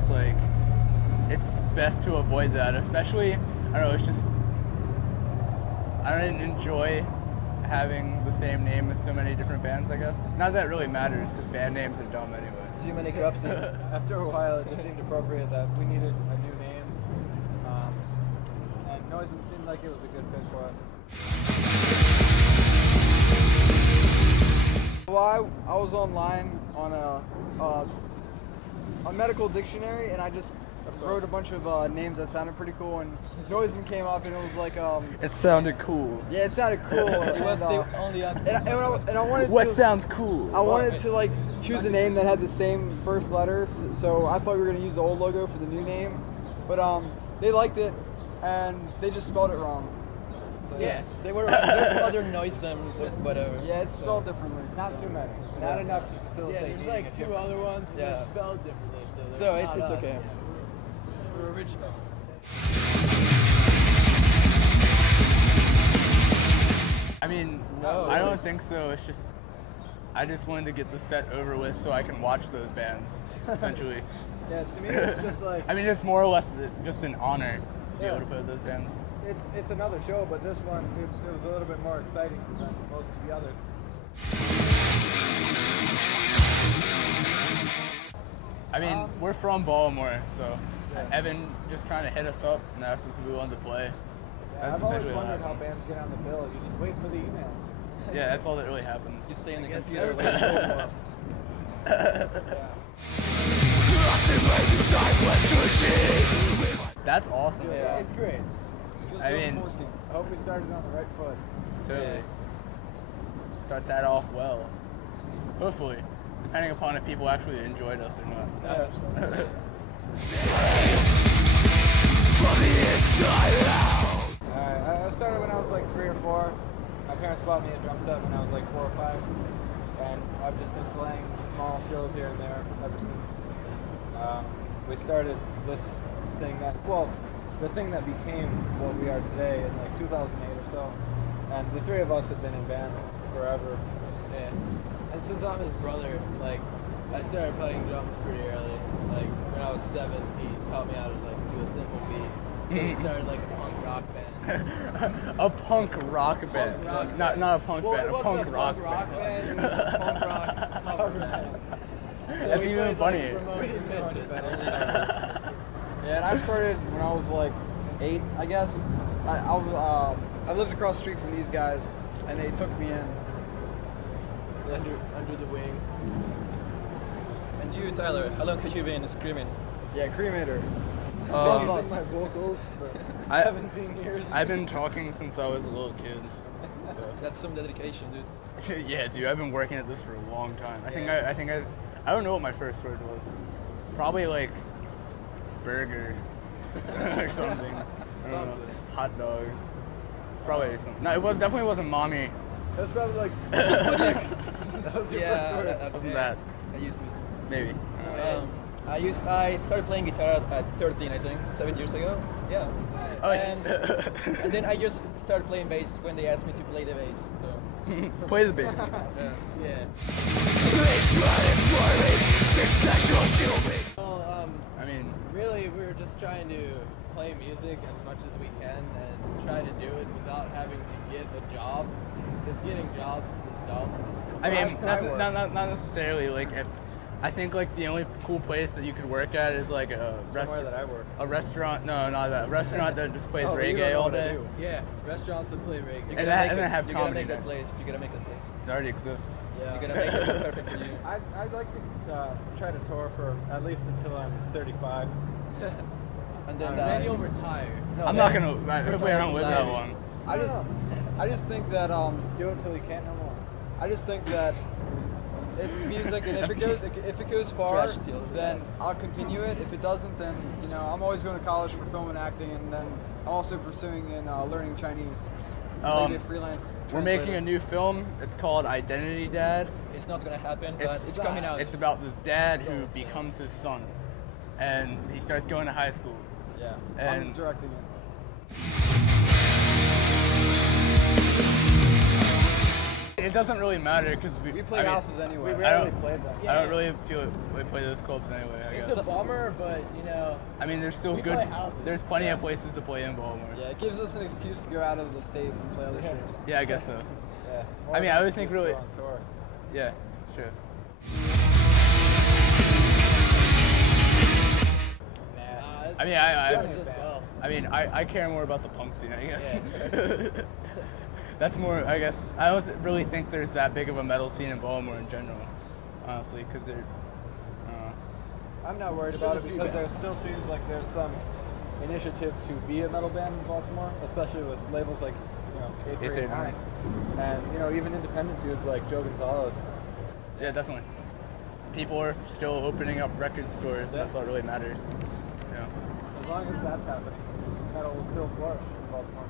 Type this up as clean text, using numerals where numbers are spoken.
just like, it's best to avoid that, especially, I don't know, it's just, I don't enjoy having the same name as so many different bands, I guess. Not that it really matters, because band names are dumb anyway. Too many corruptions. After a while, it just seemed appropriate that we needed a new name. And Noisem seemed like it was a good fit for us. Well, I was online on a medical dictionary, and I just wrote a bunch of names that sounded pretty cool, and Noisem came up, and it was like It sounded cool. yeah, it sounded cool. It was the only and I wanted What to, sounds cool? I wanted to like choose a name that had the same first letters, so I thought we were gonna use the old logo for the new name, but they liked it, and they just spelled it wrong. So yeah, there's other Noisems or whatever. Yeah, it's spelled differently. Not too many. Not enough to facilitate. Yeah, there's like two other ones. And they're spelled differently, so it's okay. We're original. I mean, no, I don't think so. It's just, I just wanted to get the set over with so I can watch those bands, essentially. Yeah, to me it's just like... I mean, it's more or less just an honor to be able to play with those bands. It's another show, but this one, it was a little bit more exciting than most of the others. I mean, we're from Baltimore, so Evan just kind of hit us up and asked us if we wanted to play. Yeah, I've always wondered how bands get on the bill. You just wait for the email. Yeah, that's all that really happens. You stay in the computer. That's awesome. Yeah, it's great. I mean, I hope we started on the right foot. Totally. Yeah. Start that off well. Hopefully, depending upon if people actually enjoyed us or not. Yeah. From the inside out. I started when I was like 3 or 4. My parents bought me a drum set when I was like 4 or 5, and I've just been playing small shows here and there ever since. We started this thing that, well, the thing that became what we are today in like 2008 or so, and the 3 of us have been in bands forever. Yeah, and since I'm his brother, like, I started playing drums pretty early. Like, when I was 7, he taught me how to like do a simple beat. So we started like a punk rock band. A punk rock band. Not a punk band, a punk rock band. It was a punk rock cover band. So that's even funny. Yeah, and I started when I was like 8, I guess. I lived across the street from these guys, and they took me in. Under the wing. And you, Tyler, how long have you been screaming? Yeah, Cremator. Lost my vocals for 17 years. I've been talking since I was a little kid. So. That's some dedication, dude. Yeah, dude, I've been working at this for a long time. I don't know what my first word was. Probably like burger or something. I don't know. Hot dog. Probably something. No, definitely wasn't mommy. That was probably like that was your first word. Wasn't that? I used to. Maybe. I started playing guitar at 13, I think, 7 years ago. Yeah. Oh, and then I just started playing bass when they asked me to play the bass. So. Play the bass. Yeah. Well, I mean, really, we were just trying to play music as much as we can and try to do it without having to get a job. Because getting jobs is dumb. I mean, that's not necessarily like. I think like the only cool place that you could work at is like a somewhere that I work. A restaurant? No, not that. A restaurant that just plays reggae all day. Yeah, restaurants that play reggae. And then have comedy nights. You gotta make that place. It already exists. Yeah. You gotta make it perfect for you. I'd like to try to tour for at least until I'm 35. And then you'll retire. No, I'm not gonna. Hopefully, I don't live that long. I just think that just do it until you can't no more. I just think that it's music, and if it goes far, then I'll continue it. If it doesn't, then I'm always going to college for film and acting, and then I'm also pursuing and learning Chinese. Freelance. We're making a new film. It's called Identity Dad. It's not gonna happen, but it's coming out. It's about this dad who becomes his son, and he starts going to high school. Yeah. And I'm directing it. it doesn't really matter because We play houses anyway. We I rarely don't- played them. I don't really feel we play those clubs anyway. I It's guess. a bummer, but you know. I mean, there's still We good. play houses. There's plenty of places to play in Baltimore. Yeah, it gives us an excuse to go out of the state and play other shows. Yeah, I guess so. Yeah. I mean, I would think really. On tour. Yeah, it's true. Nah. I mean, doing just well. I mean, I care more about the punk scene, I guess. Yeah. That's more, I guess. I don't really think there's that big of a metal scene in Baltimore in general, honestly, because they're. I'm not worried There's about a it few because there bands. still seems like there's some initiative to be a metal band in Baltimore, especially with labels like, you know, A389. And, you know, even independent dudes like Joe Gonzalez. Yeah, definitely. People are still opening up record stores, and that's what really matters. Yeah. As long as that's happening, metal will still flourish in Baltimore.